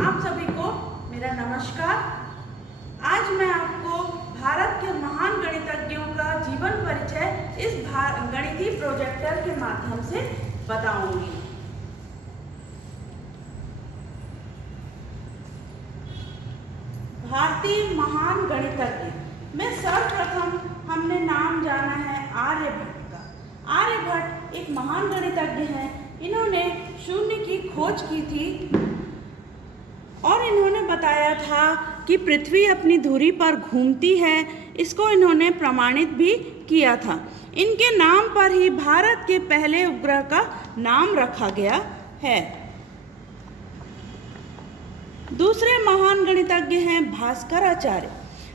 आप सभी को मेरा नमस्कार। आज मैं आपको भारत के महान गणितज्ञों का जीवन परिचय इस गणितीय प्रोजेक्टर के माध्यम से बताऊंगी। भारतीय महान गणितज्ञ में सर्वप्रथम हमने नाम जाना है आर्यभट्ट का। आर्यभट्ट एक महान गणितज्ञ हैं। इन्होंने शून्य की खोज की थी और इन्होंने बताया था कि पृथ्वी अपनी धुरी पर घूमती है। इसको इन्होंने प्रमाणित भी किया था। इनके नाम पर ही भारत के पहले उपग्रह का नाम रखा गया है। दूसरे महान गणितज्ञ हैं भास्कराचार्य।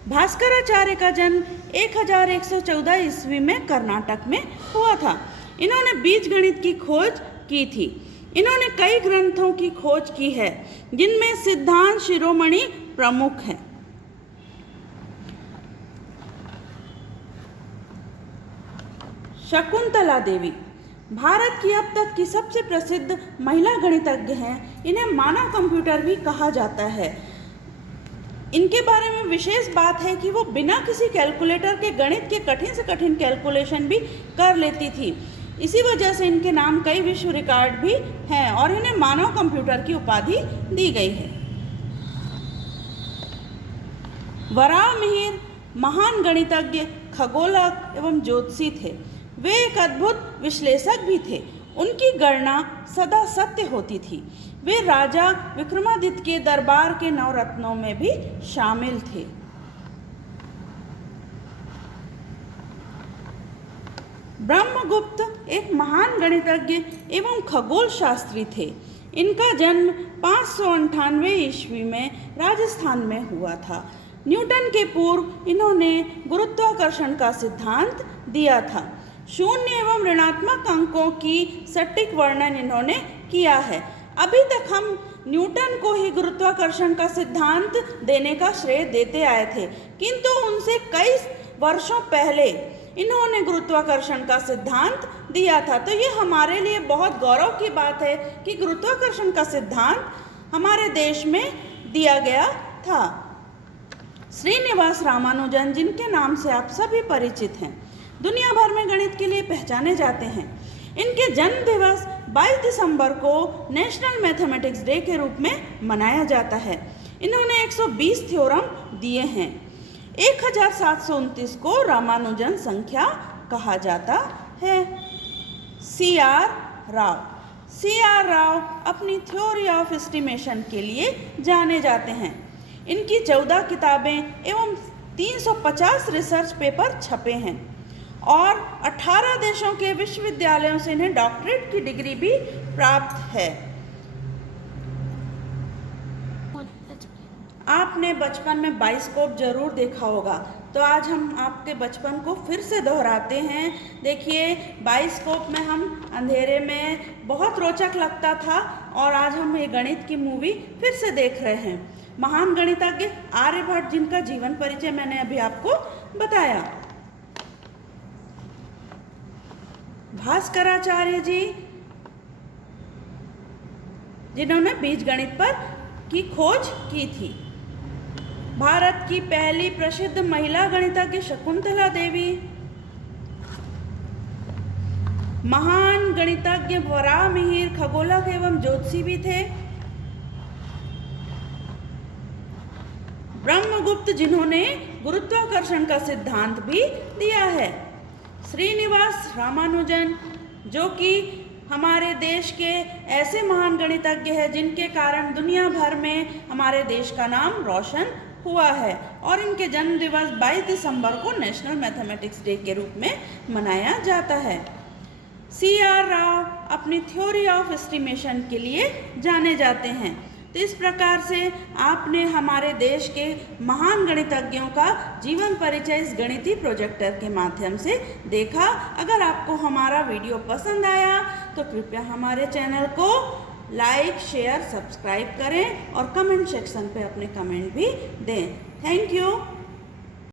भास्कराचार्य का जन्म 1114 ईस्वी में कर्नाटक में हुआ था। इन्होंने बीजगणित की खोज की थी। इन्होंने कई ग्रंथों की खोज की है, जिनमें सिद्धांत शिरोमणि प्रमुख हैं। शकुंतला देवी भारत की अब तक की सबसे प्रसिद्ध महिला गणितज्ञ हैं। इन्हें मानव कंप्यूटर भी कहा जाता है। इनके बारे में विशेष बात है कि वो बिना किसी कैलकुलेटर के गणित के कठिन से कठिन कैलकुलेशन भी कर लेती थी। इसी वजह से इनके नाम कई विश्व रिकॉर्ड भी हैं और इन्हें मानव कंप्यूटर की उपाधि दी गई है। वराहमिहिर महान गणितज्ञ, खगोलक एवं ज्योतिषी थे। वे एक अद्भुत विश्लेषक भी थे। उनकी गणना सदा सत्य होती थी। वे राजा विक्रमादित्य के दरबार के नवरत्नों में भी शामिल थे। ब्रह्मगुप्त एक महान गणितज्ञ एवं खगोल शास्त्री थे। इनका जन्म 598 ईस्वी में राजस्थान में हुआ था। न्यूटन के पूर्व इन्होंने गुरुत्वाकर्षण का सिद्धांत दिया था। शून्य एवं ऋणात्मक अंकों की सटीक वर्णन इन्होंने किया है। अभी तक हम न्यूटन को ही गुरुत्वाकर्षण का सिद्धांत देने का श्रेय देते आए थे, किंतु उनसे कई वर्षों पहले इन्होंने गुरुत्वाकर्षण का सिद्धांत दिया था। तो ये हमारे लिए बहुत गौरव की बात है कि गुरुत्वाकर्षण का सिद्धांत हमारे देश में दिया गया था। श्रीनिवास रामानुजन, जिनके नाम से आप सभी परिचित हैं, दुनिया भर में गणित के लिए पहचाने जाते हैं। इनके जन्म दिवस 22 दिसंबर को नेशनल मैथमेटिक्स डे के रूप में मनाया जाता है। इन्होंने 120 थ्योरम दिए हैं। 1729 को रामानुजन संख्या कहा जाता है। C.R. राव। C.R. राव अपनी थ्योरी ऑफ एस्टिमेशन के लिए जाने जाते हैं। इनकी 14 किताबें एवं 350 रिसर्च पेपर छपे हैं और 18 देशों के विश्वविद्यालयों से इन्हें डॉक्टरेट की डिग्री भी प्राप्त है। आपने बचपन में बाइस्कोप जरूर देखा होगा, तो आज हम आपके बचपन को फिर से दोहराते हैं। देखिए, बाइस्कोप में हम अंधेरे में बहुत रोचक लगता था और आज हम ये गणित की मूवी फिर से देख रहे हैं। महान गणितज्ञ आर्यभट्ट, जिनका जीवन परिचय मैंने अभी आपको बताया। भास्कराचार्य जी, जिन्होंने बीजगणित पर की खोज की थी। भारत की पहली प्रसिद्ध महिला गणितज्ञ शकुंतला देवी। महान गणितज्ञ वराहमिहिर खगोलक एवं ज्योतिषी भी थे। ब्रह्मगुप्त, जिन्होंने गुरुत्वाकर्षण का सिद्धांत भी दिया है। श्रीनिवास रामानुजन, जो कि हमारे देश के ऐसे महान गणितज्ञ हैं जिनके कारण दुनिया भर में हमारे देश का नाम रोशन हुआ है और इनके जन्म दिवस 22 दिसंबर को नेशनल मैथमेटिक्स डे के रूप में मनाया जाता है। C.R. राव अपनी थ्योरी ऑफ एस्टिमेशन के लिए जाने जाते हैं। तो इस प्रकार से आपने हमारे देश के महान गणितज्ञों का जीवन परिचय इस गणितीय प्रोजेक्टर के माध्यम से देखा। अगर आपको हमारा वीडियो पसंद आया तो कृपया हमारे चैनल को लाइक, शेयर, सब्सक्राइब करें और कमेंट सेक्शन पे अपने कमेंट भी दें। Thank you.